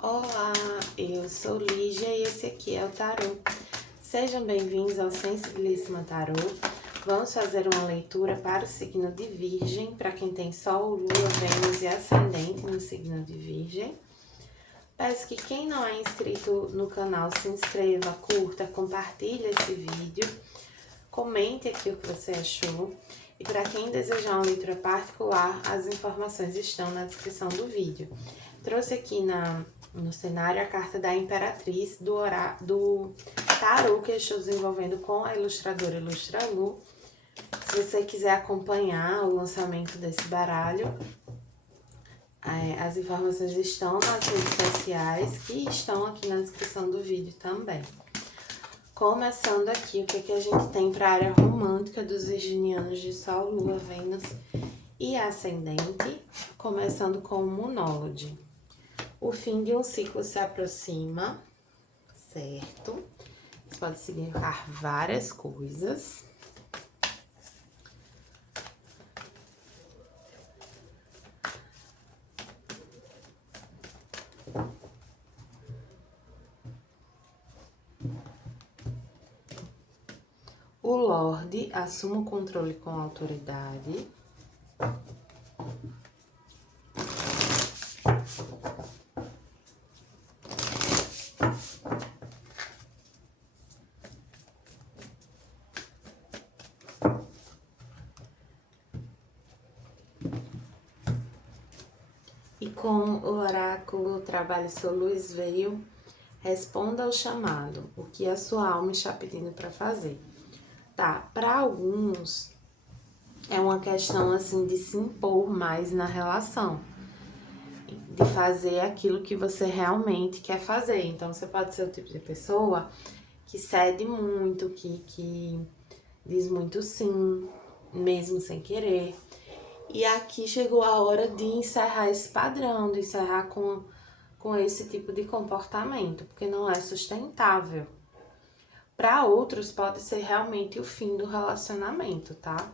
Olá, eu sou Lígia e esse aqui é o Tarô. Sejam bem-vindos ao Sensibilíssima Tarô. Vamos fazer uma leitura para o signo de Virgem, para quem tem Sol, Lua, Vênus e Ascendente no signo de Virgem. Peço que quem não é inscrito no canal se inscreva, curta, compartilhe esse vídeo, comente aqui o que você achou. E para quem desejar uma leitura particular, as informações estão na descrição do vídeo. Trouxe aqui no cenário a carta da Imperatriz do tarô que eu estou desenvolvendo com a ilustradora Ilustralu. Se você quiser acompanhar o lançamento desse baralho, as informações estão nas redes sociais e estão aqui na descrição do vídeo também. Começando aqui, o que a gente tem para a área romântica dos virginianos de Sol, Lua, Vênus e Ascendente, começando com o Monólogo. O fim de um ciclo se aproxima, certo? Isso pode significar várias coisas. O Lorde assume o controle com autoridade. E com o oráculo Trabalho Sua Luz veio, responda ao chamado, o que a sua alma está pedindo para fazer. Tá, para alguns é uma questão assim de se impor mais na relação, de fazer aquilo que você realmente quer fazer. Então você pode ser o tipo de pessoa que cede muito, que diz muito sim, mesmo sem querer. E aqui chegou a hora de encerrar esse padrão, de encerrar com esse tipo de comportamento, porque não é sustentável. Para outros pode ser realmente o fim do relacionamento, tá?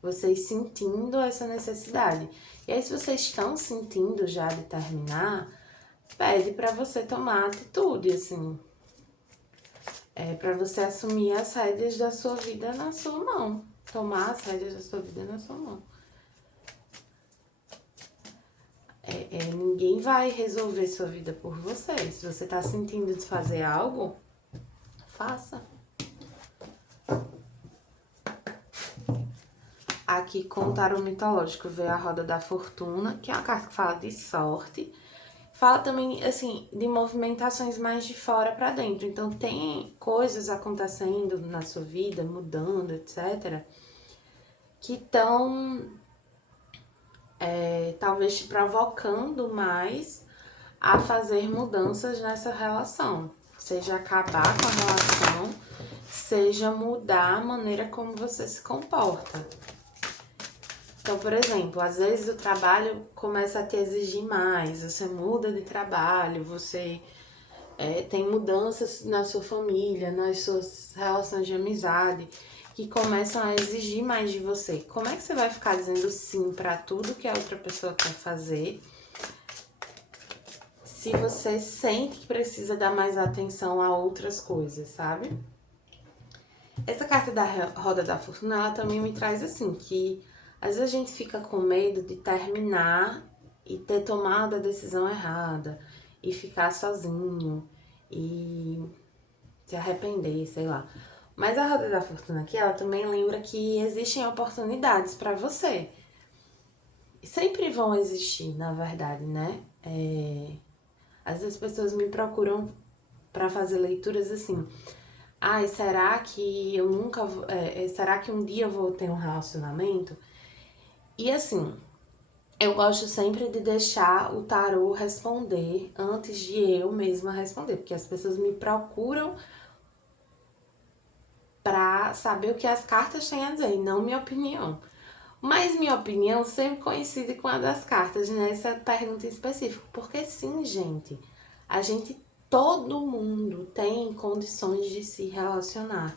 Vocês sentindo essa necessidade. E aí, se vocês estão sentindo já de terminar, pede para você tomar atitude, assim. Para você assumir as rédeas da sua vida na sua mão. Tomar as rédeas da sua vida na sua mão. Ninguém vai resolver sua vida por você. Se você tá sentindo de fazer algo, faça. Aqui com o tarô mitológico veio a Roda da Fortuna, que é uma carta que fala de sorte. Fala também, assim, de movimentações mais de fora para dentro. Então, tem coisas acontecendo na sua vida, mudando, etc., que estão talvez te provocando mais a fazer mudanças nessa relação. Seja acabar com a relação, seja mudar a maneira como você se comporta. Então, por exemplo, às vezes o trabalho começa a te exigir mais, você muda de trabalho, você tem mudanças na sua família, nas suas relações de amizade, que começam a exigir mais de você. Como é que você vai ficar dizendo sim para tudo que a outra pessoa quer fazer, se você sente que precisa dar mais atenção a outras coisas, sabe? Essa carta da Roda da Fortuna, ela também me traz assim, que às vezes a gente fica com medo de terminar e ter tomado a decisão errada, e ficar sozinho, e se arrepender, sei lá. Mas a Roda da Fortuna aqui, ela também lembra que existem oportunidades para você. E sempre vão existir, na verdade, né? Às vezes as pessoas me procuram para fazer leituras assim. Ai, será que eu nunca... será que um dia eu vou ter um relacionamento? E assim, eu gosto sempre de deixar o tarô responder antes de eu mesma responder. Porque as pessoas me procuram pra saber o que as cartas têm a dizer, e não minha opinião. Mas minha opinião sempre coincide com a das cartas nessa pergunta em específico. Porque sim, gente, todo mundo tem condições de se relacionar.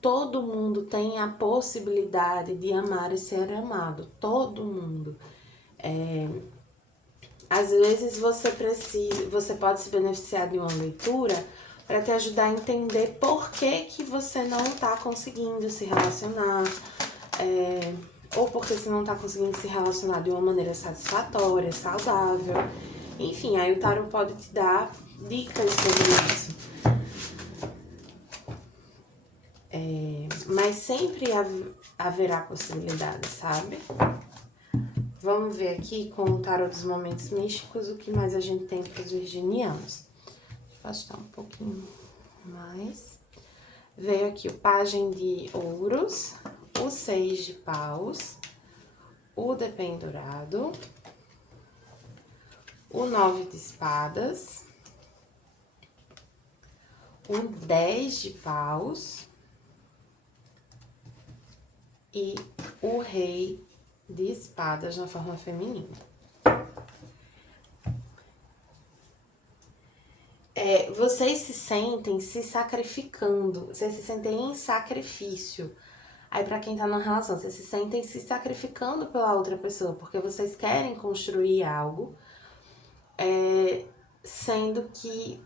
Todo mundo tem a possibilidade de amar e ser amado. Todo mundo. Às vezes você pode se beneficiar de uma leitura para te ajudar a entender por que você não tá conseguindo se relacionar, ou porque você não tá conseguindo se relacionar de uma maneira satisfatória, saudável. Enfim, aí o tarot pode te dar dicas sobre isso. Mas sempre haverá possibilidades, sabe? Vamos ver aqui com o tarot dos momentos místicos o que mais a gente tem para os virginianos. Vou afastar um pouquinho mais. Veio aqui o Pagem de Ouros, o 6 de Paus, o Dependurado, o 9 de Espadas, o 10 de Paus e o Rei de Espadas na forma feminina. Vocês se sentem se sacrificando, vocês se sentem em sacrifício. Aí pra quem tá numa relação, vocês se sentem se sacrificando pela outra pessoa, porque vocês querem construir algo, sendo que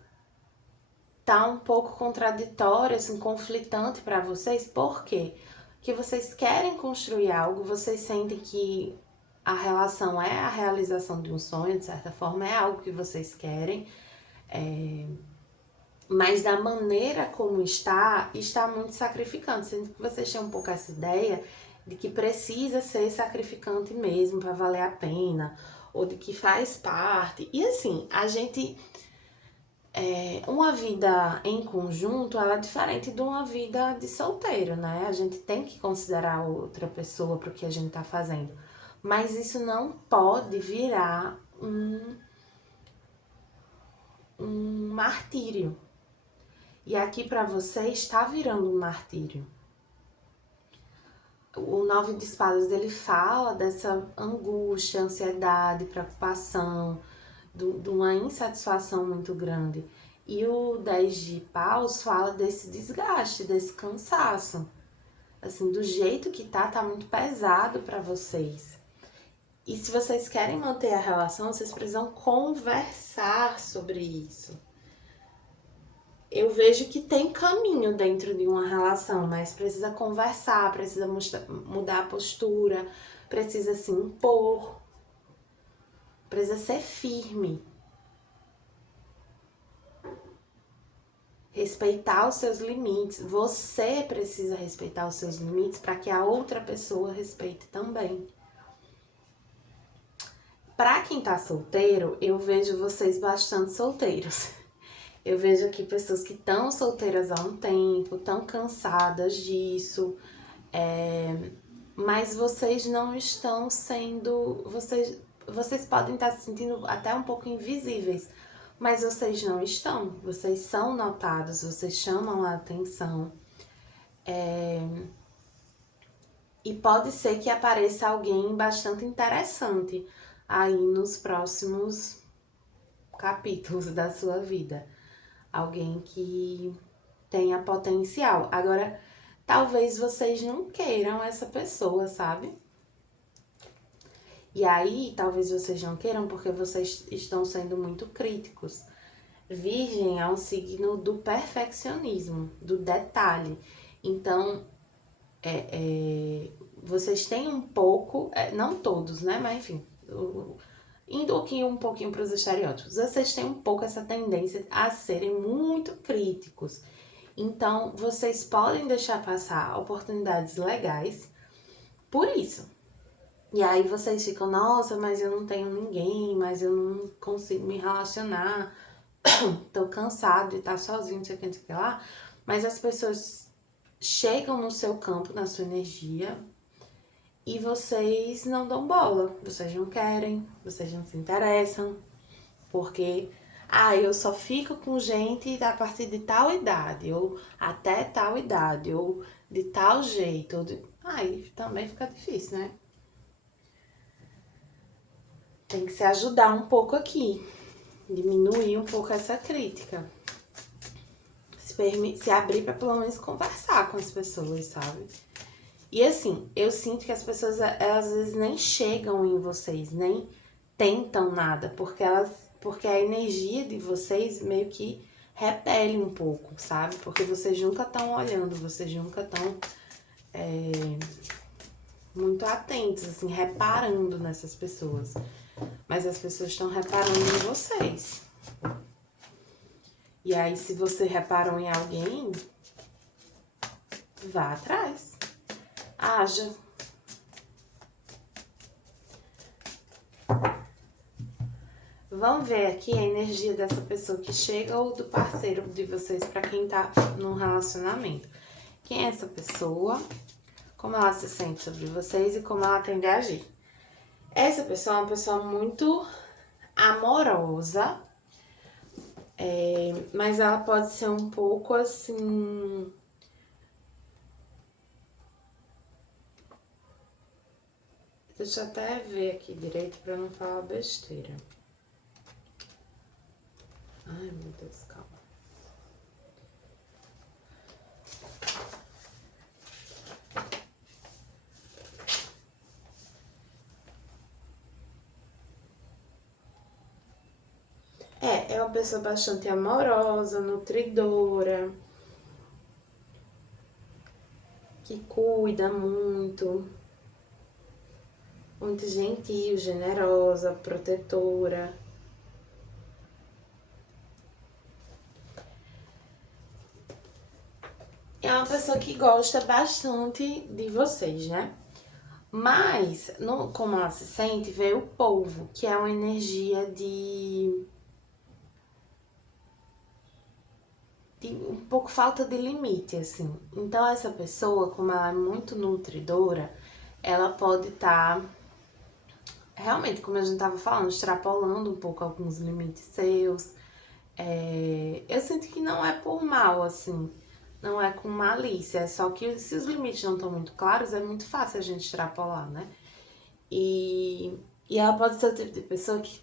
tá um pouco contraditório, assim, conflitante pra vocês. Por quê? Porque vocês querem construir algo, vocês sentem que a relação é a realização de um sonho, de certa forma, é algo que vocês querem, mas da maneira como está muito sacrificante, sendo que vocês têm um pouco essa ideia de que precisa ser sacrificante mesmo para valer a pena, ou de que faz parte. E assim, a gente... uma vida em conjunto, ela é diferente de uma vida de solteiro, né? A gente tem que considerar outra pessoa para o que a gente tá fazendo. Mas isso não pode virar um martírio. E aqui para você está virando um martírio. O 9 de Espadas, ele fala dessa angústia, ansiedade, preocupação, de uma insatisfação muito grande. E o 10 de Paus fala desse desgaste, desse cansaço. Assim, do jeito que tá muito pesado para vocês. E se vocês querem manter a relação, vocês precisam conversar sobre isso. Eu vejo que tem caminho dentro de uma relação, mas precisa conversar, precisa mudar a postura, precisa se impor, precisa ser firme. Respeitar os seus limites. Você precisa respeitar os seus limites para que a outra pessoa respeite também. Para quem tá solteiro, eu vejo vocês bastante solteiros. Eu vejo aqui pessoas que estão solteiras há um tempo, estão cansadas disso, mas vocês não estão sendo... Vocês podem estar se sentindo até um pouco invisíveis, mas vocês não estão. Vocês são notados, vocês chamam a atenção. E pode ser que apareça alguém bastante interessante aí nos próximos capítulos da sua vida. Alguém que tenha potencial. Agora, talvez vocês não queiram essa pessoa, sabe? E aí, talvez vocês não queiram porque vocês estão sendo muito críticos. Virgem é um signo do perfeccionismo, do detalhe. Então, vocês têm um pouco, não todos, né? Mas enfim, indo aqui um pouquinho para os estereótipos, vocês têm um pouco essa tendência a serem muito críticos. Então, vocês podem deixar passar oportunidades legais por isso. E aí vocês ficam, nossa, mas eu não tenho ninguém, mas eu não consigo me relacionar, tô cansado de estar sozinho, não sei o que, não sei o que lá. Mas as pessoas chegam no seu campo, na sua energia, e vocês não dão bola, vocês não querem, vocês não se interessam, porque eu só fico com gente a partir de tal idade, ou até tal idade, ou de tal jeito, aí também fica difícil, né? Tem que se ajudar um pouco aqui, diminuir um pouco essa crítica, se abrir para pelo menos conversar com as pessoas, sabe? E assim, eu sinto que as pessoas, elas às vezes nem chegam em vocês, nem tentam nada, porque a energia de vocês meio que repele um pouco, sabe? Porque vocês nunca estão olhando, vocês nunca estão muito atentos, assim, reparando nessas pessoas. Mas as pessoas estão reparando em vocês. E aí, se você reparou em alguém, vá atrás. Haja. Vamos ver aqui a energia dessa pessoa que chega ou do parceiro de vocês para quem tá num relacionamento. Quem é essa pessoa? Como ela se sente sobre vocês e como ela tende a agir. Essa pessoa é uma pessoa muito amorosa, mas ela pode ser um pouco assim... Deixa eu até ver aqui direito para não falar besteira. Ai, meu Deus, calma. É uma pessoa bastante amorosa, nutridora, que cuida muito gentil, generosa, protetora. É uma pessoa que gosta bastante de vocês, né? Mas, como ela se sente, veio o polvo, que é uma energia de um pouco falta de limite, assim. Então, essa pessoa, como ela é muito nutridora, ela pode estar, realmente, como a gente tava falando, extrapolando um pouco alguns limites seus. Eu sinto que não é por mal, assim, não é com malícia, é só que se os limites não estão muito claros, é muito fácil a gente extrapolar, né? E ela pode ser o tipo de pessoa que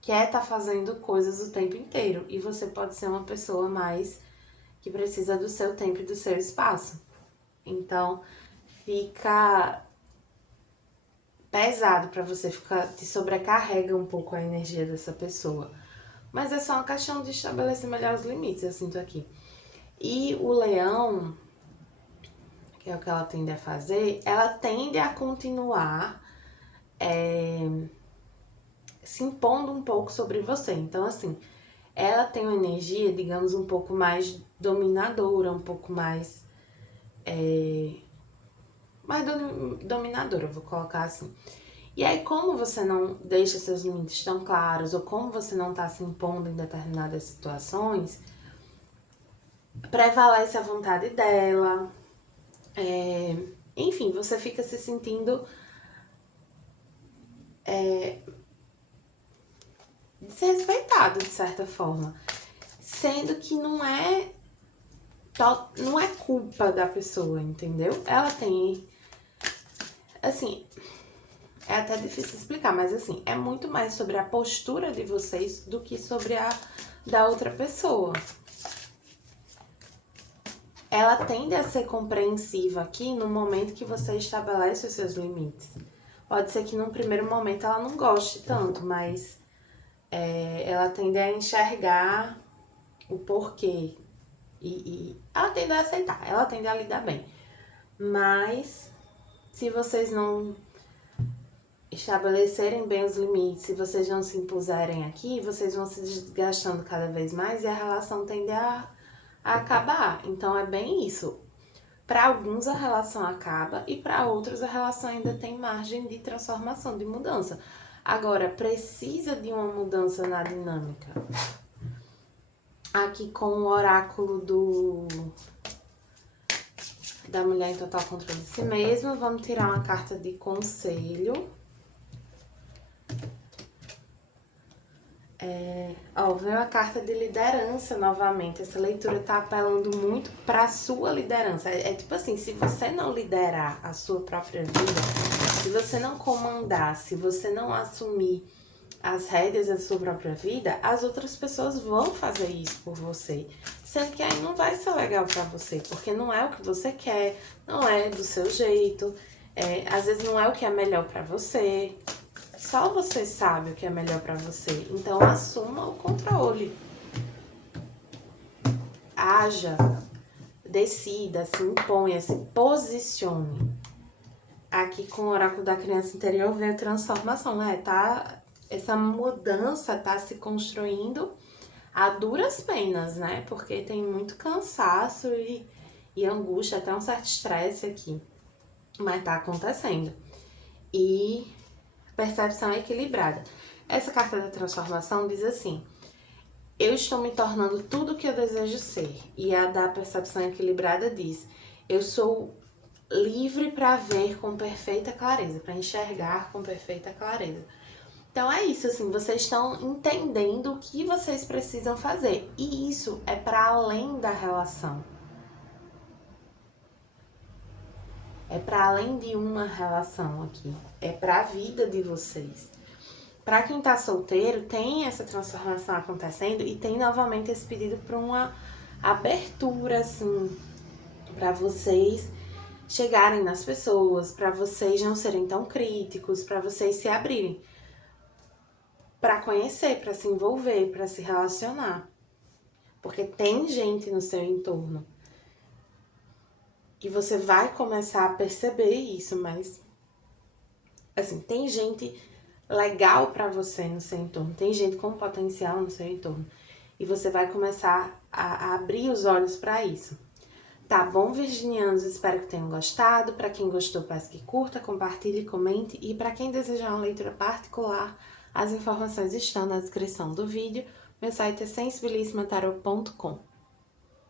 quer estar fazendo coisas o tempo inteiro. E você pode ser uma pessoa mais que precisa do seu tempo e do seu espaço. Então, fica pesado pra você, te sobrecarrega um pouco a energia dessa pessoa. Mas é só uma questão de estabelecer melhor os limites, eu sinto aqui. E o leão, que é o que ela tende a fazer, ela tende a continuar se impondo um pouco sobre você. Então, assim, ela tem uma energia, digamos, um pouco mais dominadora, um pouco mais... dominadora, vou colocar assim. E aí, como você não deixa seus limites tão claros, ou como você não tá se impondo em determinadas situações, prevalece a vontade dela. Enfim, você fica se sentindo desrespeitado, de certa forma. Sendo que não é culpa da pessoa, entendeu? Ela tem... Assim, é até difícil explicar, mas assim, é muito mais sobre a postura de vocês do que sobre a da outra pessoa. Ela tende a ser compreensiva aqui no momento que você estabelece os seus limites. Pode ser que num primeiro momento ela não goste tanto, mas ela tende a enxergar o porquê. E ela tende a aceitar, ela tende a lidar bem. Mas se vocês não estabelecerem bem os limites, se vocês não se impuserem aqui, vocês vão se desgastando cada vez mais e a relação tende a acabar. Então é bem isso. Para alguns a relação acaba e para outros a relação ainda tem margem de transformação, de mudança. Agora, precisa de uma mudança na dinâmica. Aqui com o oráculo da mulher em total controle de si mesma, vamos tirar uma carta de conselho. Veio a carta de liderança novamente. Essa leitura tá apelando muito pra sua liderança. Tipo assim, se você não liderar a sua própria vida, se você não comandar, se você não assumir as rédeas da sua própria vida, as outras pessoas vão fazer isso por você. Sendo que aí não vai ser legal pra você, porque não é o que você quer, não é do seu jeito, às vezes não é o que é melhor pra você. Só você sabe o que é melhor pra você. Então, assuma o controle. Haja, decida, se imponha, se posicione. Aqui com o oráculo da criança interior veio transformação, né? Essa mudança tá se construindo a duras penas, né? Porque tem muito cansaço e angústia, até um certo estresse aqui. Mas tá acontecendo. E percepção equilibrada. Essa carta da transformação diz assim: eu estou me tornando tudo o que eu desejo ser. E a da percepção equilibrada diz: eu sou livre para ver com perfeita clareza, para enxergar com perfeita clareza. Então é isso, assim, vocês estão entendendo o que vocês precisam fazer. E isso é para além da relação. É para além de uma relação aqui. É para a vida de vocês. Para quem tá solteiro, tem essa transformação acontecendo e tem novamente esse pedido para uma abertura, assim, para vocês chegarem nas pessoas, para vocês não serem tão críticos, para vocês se abrirem, para conhecer, para se envolver, para se relacionar. Porque tem gente no seu entorno. E você vai começar a perceber isso, mas assim, tem gente legal para você no seu entorno, tem gente com potencial no seu entorno. E você vai começar a abrir os olhos para isso. Tá bom, virginianos? Espero que tenham gostado. Para quem gostou, peço que curta, compartilhe, comente. E para quem desejar uma leitura particular, as informações estão na descrição do vídeo. Meu site é sensibilismatarot.com.